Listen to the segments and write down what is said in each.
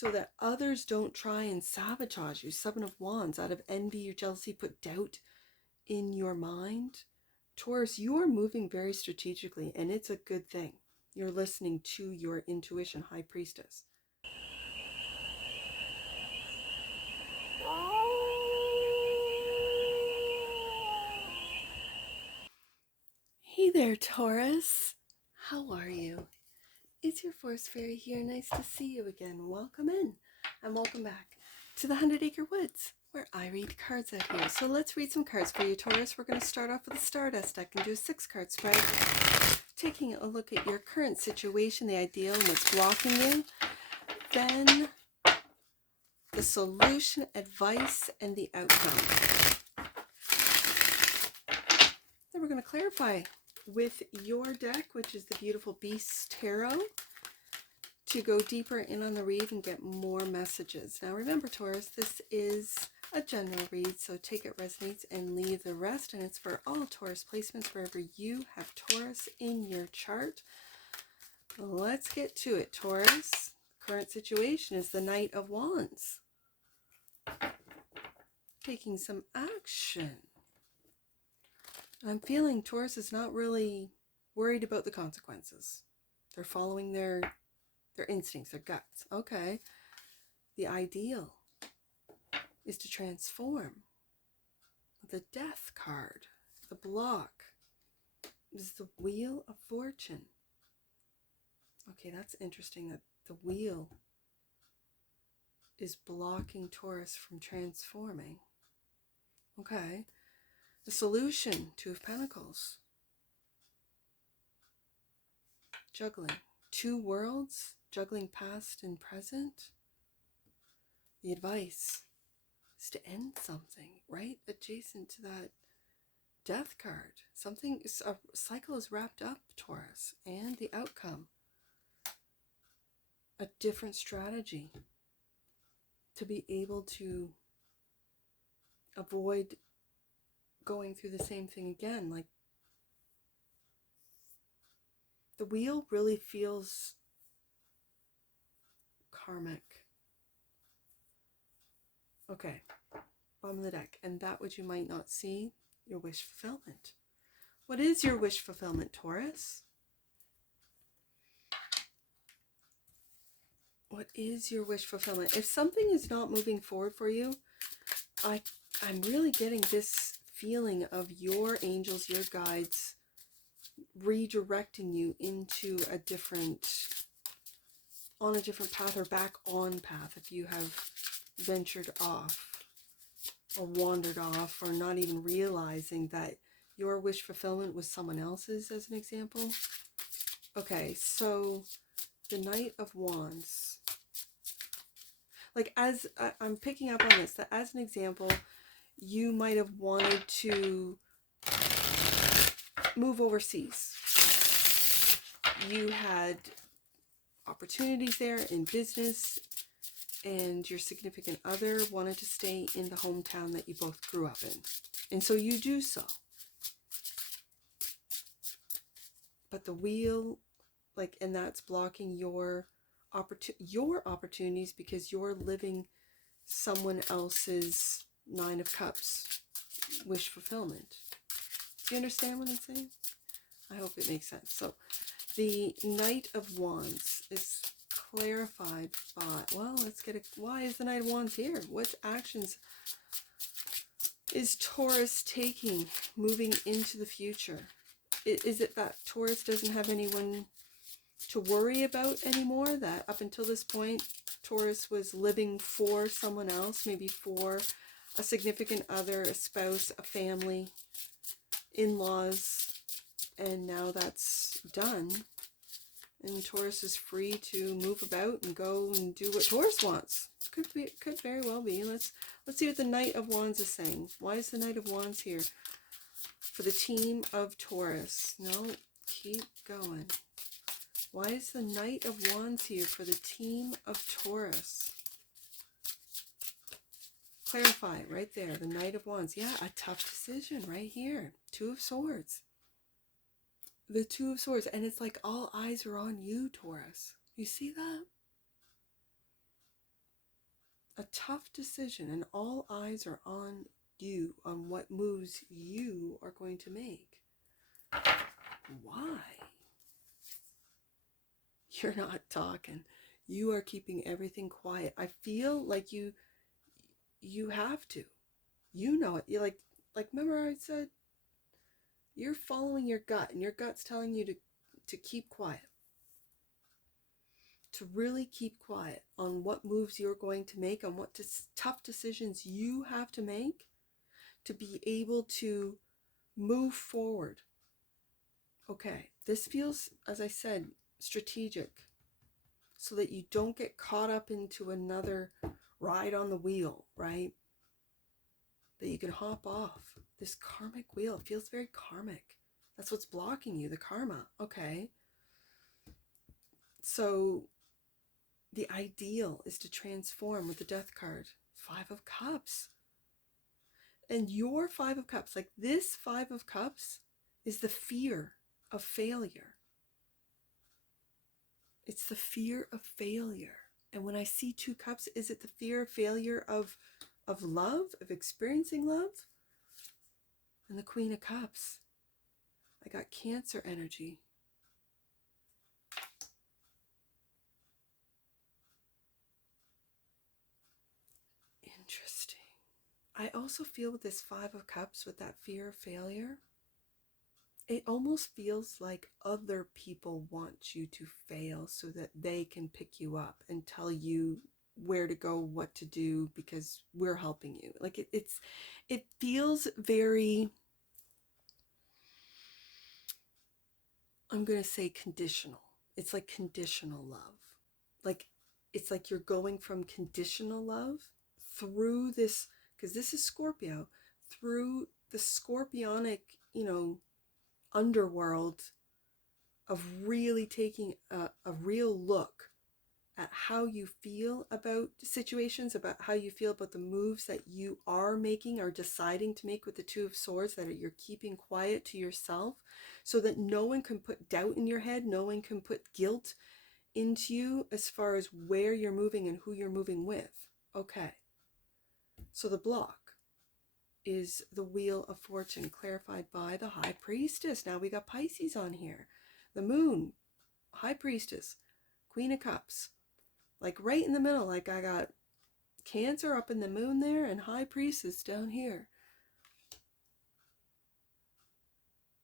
so that others don't try and sabotage you. Seven of Wands, out of envy or jealousy, put doubt in your mind. Taurus, you are moving very strategically, and it's a good thing. You're listening to your intuition, High Priestess. Hey there, Taurus. How are you? It's your Force Fairy here. Nice to see you again. Welcome in and welcome back to the 100 Acre Woods, where I read cards out here. So let's read some cards for you, Taurus. We're going to start off with a Stardust deck and do a 6-card spread, taking a look at your current situation, the ideal, and what's blocking you. Then the solution, advice, and the outcome. Then we're going to clarify with your deck, which is the beautiful Beast Tarot, to go deeper in on the read and get more messages. Now remember, Taurus, this is a general read, so take it resonates and leave the rest, and it's for all Taurus placements wherever you have Taurus in your chart. Let's get to it, Taurus. Current situation is the Knight of Wands. Taking some action. I'm feeling Taurus is not really worried about the consequences. They're following their instincts, their guts. Okay. The ideal is to transform. The Death card, the block, is the Wheel of Fortune. Okay, that's interesting that the wheel is blocking Taurus from transforming. Okay. The solution, Two of Pentacles. Juggling. Two worlds, juggling past and present. The advice is to end something, right adjacent to that Death card. Something, a cycle is wrapped up, Taurus. And the outcome, a different strategy to be able to avoid going through the same thing again. Like, the wheel really feels karmic. Okay, bottom of the deck. And that which you might not see, your wish fulfillment. What is your wish fulfillment, Taurus? What is your wish fulfillment? If something is not moving forward for you, I'm really getting this feeling of your angels, your guides, redirecting you into a different path, or back on path if you have ventured off or wandered off, or not even realizing that your wish fulfillment was someone else's, as an example. Okay, so the Knight of Wands. Like, as I'm picking up on this, that as an example, you might have wanted to move overseas. You had opportunities there in business, and your significant other wanted to stay in the hometown that you both grew up in. And so you do so. But the wheel, like, and that's blocking your opportunities, because you're living someone else's Nine of Cups wish fulfillment. Do you understand what I'm saying? I hope it makes sense. So the Knight of Wands is clarified by, well, let's get it. Why is the Knight of Wands here? What actions is Taurus taking moving into the future? Is it that Taurus doesn't have anyone to worry about anymore? That up until this point, Taurus was living for someone else, maybe for a significant other, a spouse, a family, in-laws, and now that's done. And Taurus is free to move about and go and do what Taurus wants. Could very well be. Let's see what the Knight of Wands is saying. Why is the Knight of Wands here for the team of Taurus? No, keep going. Why is the Knight of Wands here for the team of Taurus? Clarify right there. The Knight of Wands. Yeah, a tough decision right here. Two of Swords. The Two of Swords. And it's like all eyes are on you, Taurus. You see that? a tough decision, and all eyes are on you, on what moves you are going to make. Why? You're not talking. You are keeping everything quiet. I feel like you have to. You know it. You're like remember I said you're following your gut, and your gut's telling you to keep quiet. To really keep quiet on what moves you're going to make, on what tough decisions you have to make to be able to move forward. Okay, this feels, as I said, strategic, so that you don't get caught up into another ride on the wheel, right? That you can hop off. This karmic wheel feels very karmic. That's what's blocking you, the karma. Okay. So the ideal is to transform with the Death card. 5 of Cups. And your 5 of Cups, like this 5 of Cups, is the fear of failure. It's the fear of failure. And when I see 2 cups, is it the fear of failure of love, of experiencing love? And the Queen of Cups, I got Cancer energy. Interesting. I also feel with this 5 of Cups, with that fear of failure, it almost feels like other people want you to fail so that they can pick you up and tell you where to go, what to do, because we're helping you. Like it feels very, I'm going to say conditional. It's like conditional love. Like it's like you're going from conditional love through this, because this is Scorpio, through the scorpionic, underworld of really taking a real look at how you feel about situations, about how you feel about the moves that you are making or deciding to make with the 2 of Swords, that you're keeping quiet to yourself so that no one can put doubt in your head, no one can put guilt into you as far as where you're moving and who you're moving with. Okay. So the block is the Wheel of Fortune, clarified by the High Priestess. Now we got Pisces on here. The Moon, High Priestess, Queen of Cups. Like right in the middle, like I got Cancer up in the Moon there and High Priestess down here.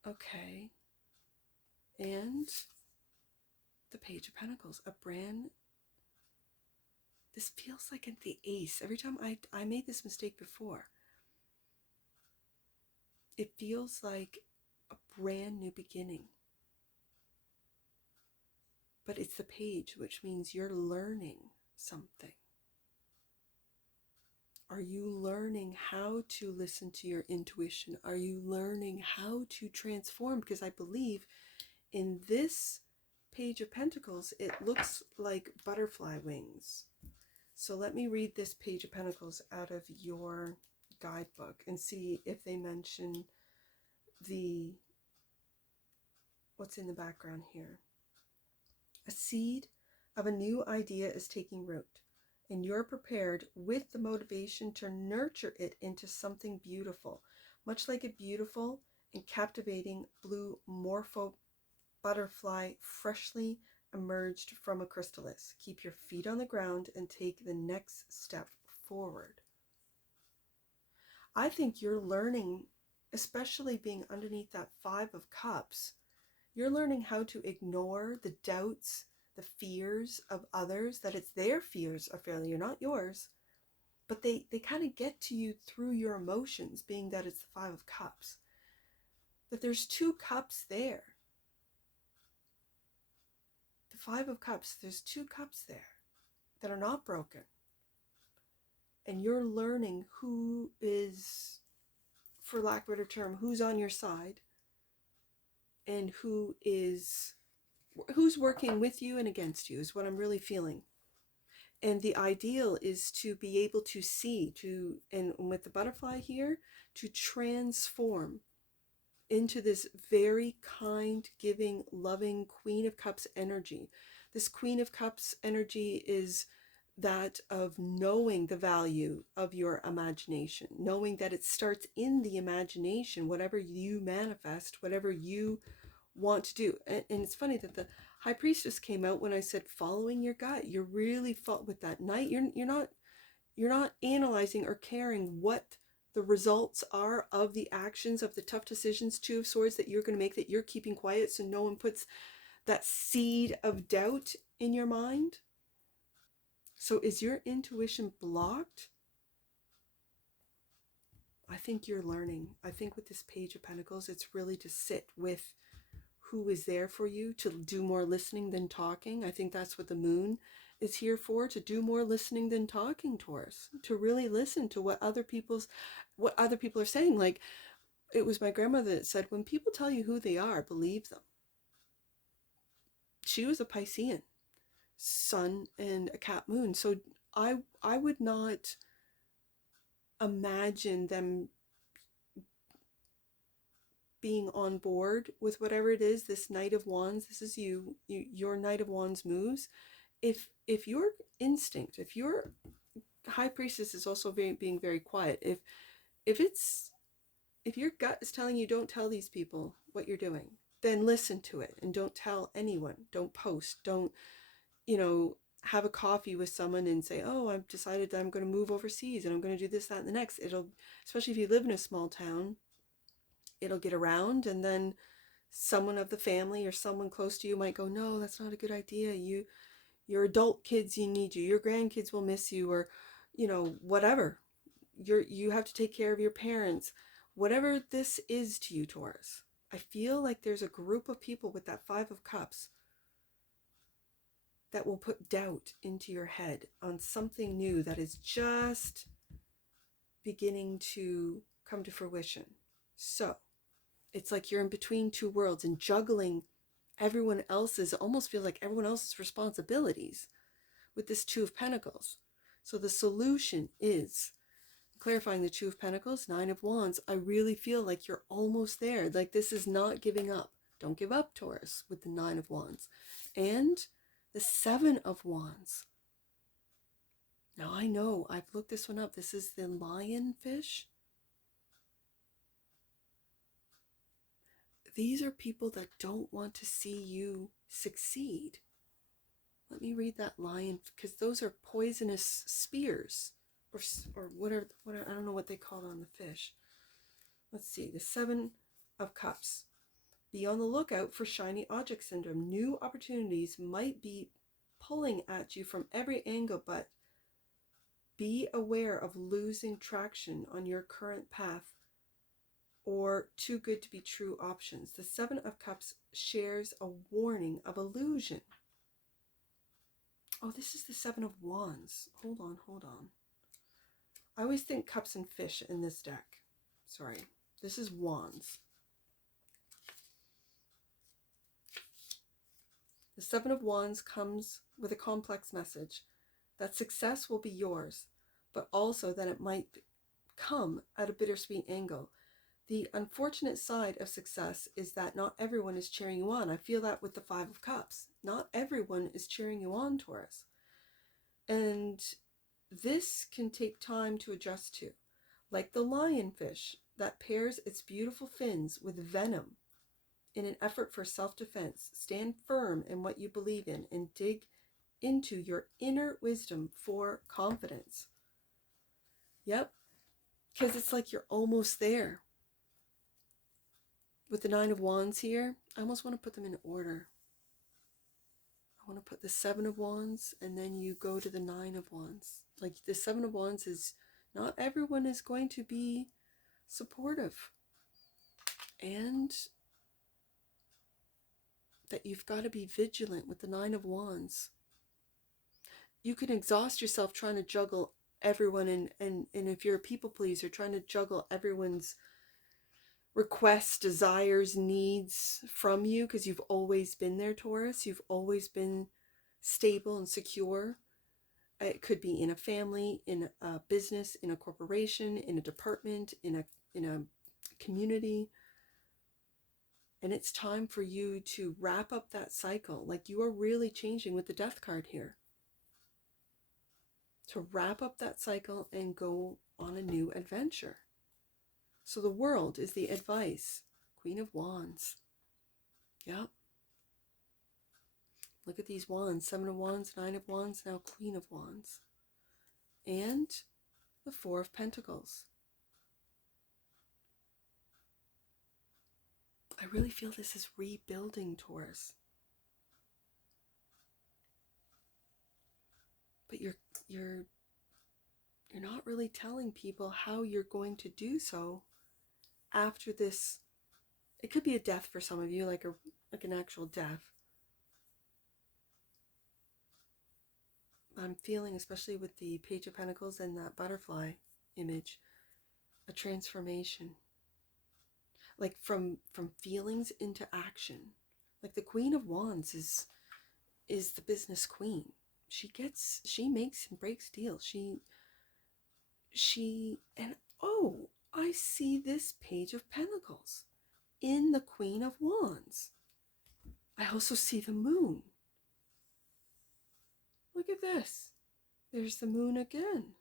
Okay. And the Page of Pentacles, this feels like the Ace. Every time I made this mistake before. It feels like a brand new beginning. But it's the Page, which means you're learning something. Are you learning how to listen to your intuition? Are you learning how to transform? Because I believe in this Page of Pentacles, it looks like butterfly wings. So let me read this Page of Pentacles out of your guidebook and see if they mention what's in the background here. A seed of a new idea is taking root, and you're prepared with the motivation to nurture it into something beautiful, much like a beautiful and captivating blue morpho butterfly freshly emerged from a chrysalis. Keep your feet on the ground and take the next step forward. I think you're learning, especially being underneath that 5 of Cups, you're learning how to ignore the doubts, the fears of others, that it's their fears of failure, not yours. But they kind of get to you through your emotions, being that it's the 5 of Cups. That there's 2 cups there. The 5 of Cups, there's 2 cups there that are not broken. And you're learning who is, for lack of a better term, who's on your side and who's working with you and against you, is what I'm really feeling. And the ideal is to be able to see, and with the butterfly here, to transform into this very kind, giving, loving Queen of Cups energy. This Queen of Cups energy is that of knowing the value of your imagination, knowing that it starts in the imagination, whatever you manifest, whatever you want to do. And it's funny that the high priestess came out when I said following your gut. You're really with that night. You're not analyzing or caring what the results are of the actions, of the tough decisions, Two of Swords, that you're going to make, that you're keeping quiet so no one puts that seed of doubt in your mind. So is your intuition blocked? I think you're learning. I think with this Page of Pentacles, it's really to sit with who is there for you, to do more listening than talking. I think that's what the moon is here for, to do more listening than talking, Taurus, to really listen to what other people are saying. Like, it was my grandmother that said, when people tell you who they are, believe them. She was a Piscean sun and a Cap moon, so I would not imagine them being on board with whatever it is, this Knight of Wands. This is your Knight of Wands moves. If your instinct, if your High Priestess is also being very quiet, if your gut is telling you don't tell these people what you're doing, then listen to it and don't tell anyone. Don't post. Don't, have a coffee with someone and say, oh, I've decided that I'm going to move overseas and I'm going to do this, that, and the next. It'll, especially if you live in a small town, it'll get around, and then someone of the family or someone close to you might go, no, that's not a good idea. Your adult kids, you need you. Your grandkids will miss you, or, whatever. You have to take care of your parents. Whatever this is to you, Taurus, I feel like there's a group of people with that Five of Cups that will put doubt into your head on something new that is just beginning to come to fruition. So it's like you're in between two worlds and juggling everyone else's, almost feels like everyone else's responsibilities with this Two of Pentacles. So the solution is clarifying the Two of Pentacles, Nine of Wands. I really feel like you're almost there. Like, this is not giving up. Don't give up, Taurus, with the Nine of Wands. And the Seven of Wands. Now, I know, I've looked this one up. This is the lionfish. These are people that don't want to see you succeed. Let me read that lion, because those are poisonous spears, or whatever, I don't know what they call it on the fish. Let's see, the Seven of Cups. Be on the lookout for shiny object syndrome. New opportunities might be pulling at you from every angle, but be aware of losing traction on your current path or too good to be true options. The Seven of Cups shares a warning of illusion. Oh, this is the Seven of Wands. Hold on. I always think cups and fish in this deck. Sorry, this is Wands. The Seven of Wands comes with a complex message that success will be yours, but also that it might come at a bittersweet angle. The unfortunate side of success is that not everyone is cheering you on. I feel that with the Five of Cups. Not everyone is cheering you on, Taurus. And this can take time to adjust to. Like the lionfish that pairs its beautiful fins with venom in an effort for self-defense. Stand firm in what you believe in and dig into your inner wisdom for confidence. Yep, because it's like you're almost there. With the Nine of Wands here, I almost want to put them in order. I want to put the Seven of Wands, and then you go to the Nine of Wands. Like, the Seven of Wands is, not everyone is going to be supportive. And that you've got to be vigilant with the Nine of Wands. You can exhaust yourself trying to juggle everyone, and if you're a people pleaser, trying to juggle everyone's requests, desires, needs from you, because you've always been there, Taurus. You've always been stable and secure. It could be in a family, in a business, in a corporation, in a department, in a community. And it's time for you to wrap up that cycle. Like, you are really changing with the Death card here. to wrap up that cycle and go on a new adventure. So the world is the advice. Queen of Wands. Yep. Look at these wands. 7 of Wands, 9 of Wands, now Queen of Wands. And the 4 of Pentacles. I really feel this is rebuilding, Taurus. But you're not really telling people how you're going to do so after this. It could be a death for some of you, like an actual death. I'm feeling, especially with the Page of Pentacles and that butterfly image, a transformation. Like from feelings into action. Like the Queen of Wands is the business queen. She makes and breaks deals. And oh, I see this Page of Pentacles in the Queen of Wands. I also see the moon. Look at this. There's the moon again.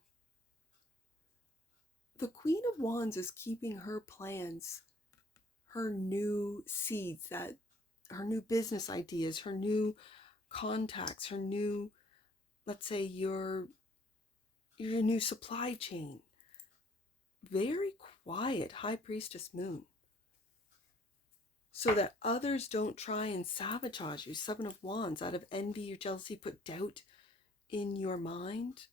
The Queen of Wands is keeping her plans, her new seeds, her new business ideas, her new contacts, her new, let's say your new supply chain. Very quiet High Priestess moon. So that others don't try and sabotage you. 7 of Wands, out of envy or jealousy, put doubt in your mind.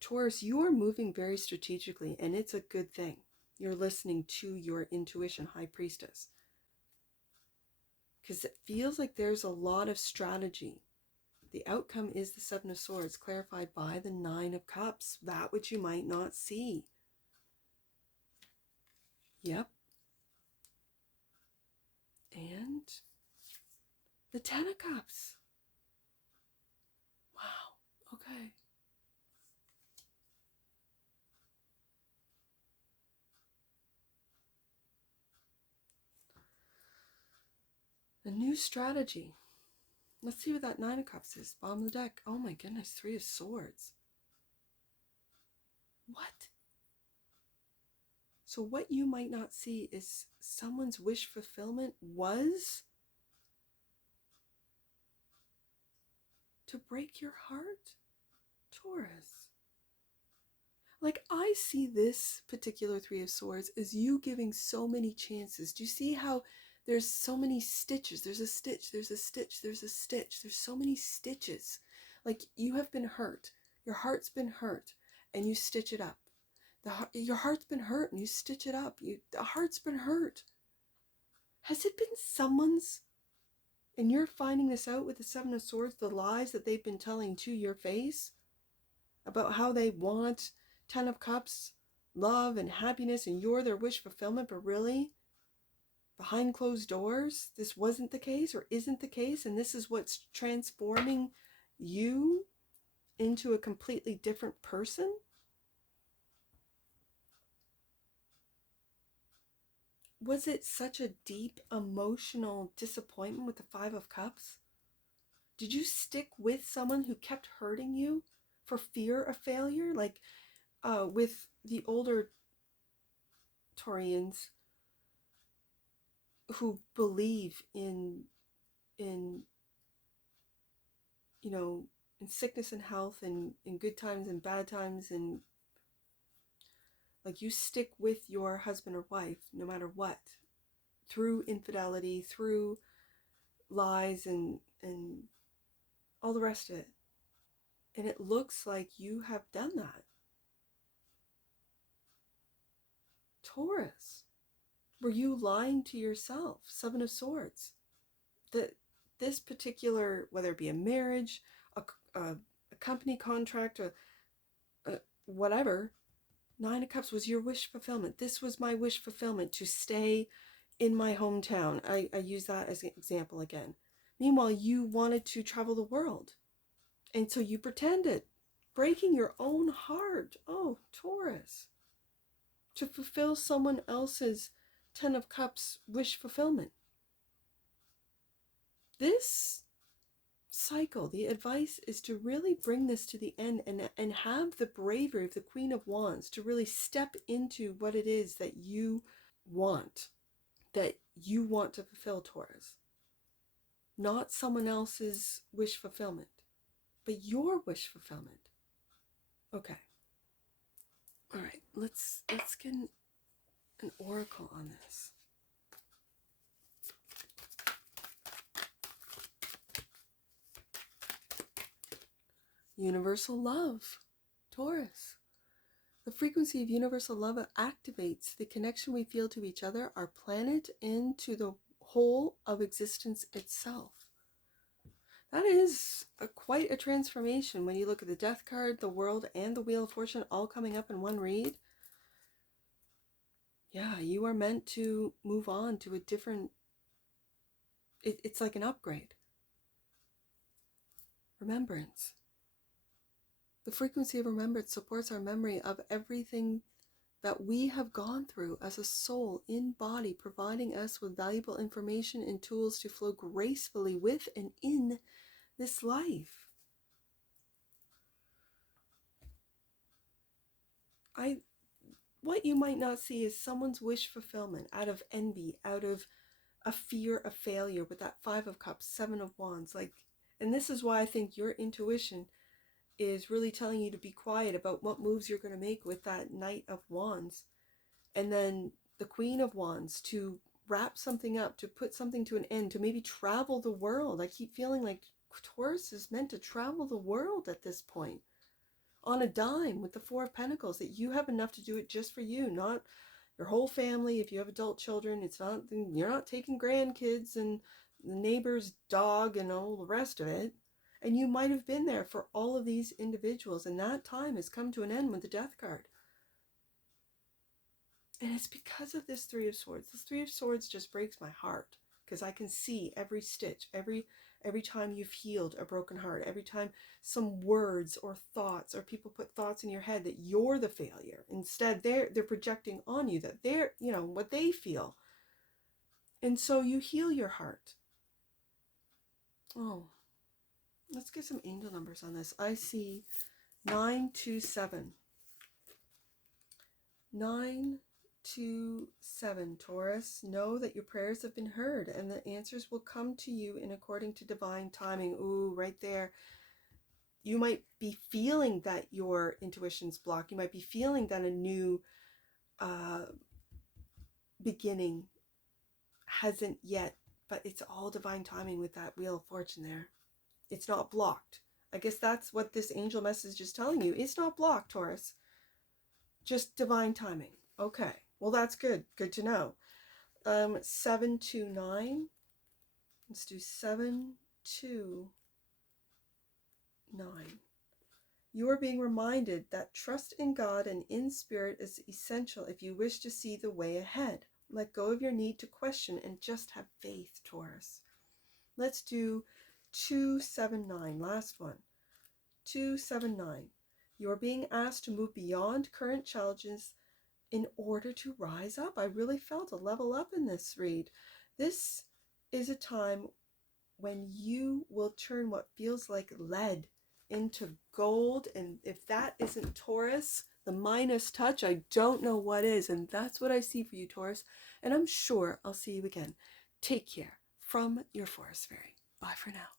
Taurus, you are moving very strategically, and it's a good thing. You're listening to your intuition, High Priestess. Because it feels like there's a lot of strategy. The outcome is the 7 of Swords, clarified by the 9 of Cups, that which you might not see. Yep. And the 10 of Cups. Wow. Okay. A new strategy. Let's see what that 9 of Cups is. Bottom of the deck. Oh my goodness, 3 of Swords. What? So what you might not see is someone's wish fulfillment was to break your heart, Taurus. Like, I see this particular 3 of Swords as you giving so many chances. Do you see how there's so many stitches? There's a stitch, there's a stitch, there's a stitch. There's so many stitches. Like, you have been hurt. Your heart's been hurt, and you stitch it up. Your heart's been hurt, and you stitch it up. The heart's been hurt. Has it been someone's? And you're finding this out with the 7 of Swords, the lies that they've been telling to your face about how they want 10 of Cups, love and happiness, and you're their wish fulfillment, but really, behind closed doors, this wasn't the case or isn't the case, and this is what's transforming you into a completely different person? Was it such a deep emotional disappointment with the 5 of Cups? Did you stick with someone who kept hurting you for fear of failure? Like with the older Taurians who believe in you know, in sickness and health, and in good times and bad times, and like, you stick with your husband or wife no matter what, through infidelity, through lies, and all the rest of it. And it looks like you have done that, Taurus. Were you lying to yourself? 7 of Swords. That this particular, whether it be a marriage, a company contract, whatever, 9 of Cups was your wish fulfillment. This was my wish fulfillment, to stay in my hometown. I use that as an example again. Meanwhile, you wanted to travel the world. And so you pretended, breaking your own heart. Oh, Taurus. To fulfill someone else's 10 of Cups wish fulfillment. This cycle. The advice is to really bring this to the end and have the bravery of the Queen of Wands to really step into what it is that you want, to fulfill, Taurus. Not someone else's wish fulfillment, but your wish fulfillment. Okay. All right, let's get an oracle on this. Universal love, Taurus. The frequency of universal love activates the connection we feel to each other, our planet, and to the whole of existence itself. That is quite a transformation when you look at the Death card, the World, and the Wheel of Fortune all coming up in one read. Yeah, you are meant to move on to a different... It's like an upgrade. Remembrance. The frequency of remembrance supports our memory of everything that we have gone through as a soul in body, providing us with valuable information and tools to flow gracefully with and in this life. What you might not see is someone's wish fulfillment out of envy, out of a fear of failure with that Five of Cups, Seven of Wands. And this is why I think your intuition is really telling you to be quiet about what moves you're going to make with that Knight of Wands. And then the Queen of Wands, to wrap something up, to put something to an end, to maybe travel the world. I keep feeling like Taurus is meant to travel the world at this point. On a dime with the Four of Pentacles, that you have enough to do it just for you, not your whole family. If you have adult children, you're not taking grandkids and the neighbor's dog and all the rest of it. And you might have been there for all of these individuals, and that time has come to an end with the Death card. And it's because of this Three of Swords. This Three of Swords just breaks my heart, because I can see every stitch, every time you've healed a broken heart, every time some words or thoughts, or people put thoughts in your head that you're the failure. Instead, they're projecting on you that they're, what they feel. And so you heal your heart. Oh, let's get some angel numbers on this. I see 927. 927, Taurus. Know that your prayers have been heard and the answers will come to you in according to divine timing. Ooh, right there. You might be feeling that your intuition's blocked. You might be feeling that a new beginning hasn't yet, but it's all divine timing with that Wheel of Fortune there. It's not blocked. I guess that's what this angel message is telling you. It's not blocked, Taurus. Just divine timing. Okay. Well, that's good. Good to know. 729. Let's do 729. You are being reminded that trust in God and in spirit is essential if you wish to see the way ahead. Let go of your need to question and just have faith, Taurus. Let's do 279. Last one. 279. You are being asked to move beyond current challenges in order to rise up. I really felt a level up in this read. This is a time when you will turn what feels like lead into gold. And if that isn't Taurus, the Midas touch, I don't know what is. And that's what I see for you, Taurus. And I'm sure I'll see you again. Take care from your Forest Fairy. Bye for now.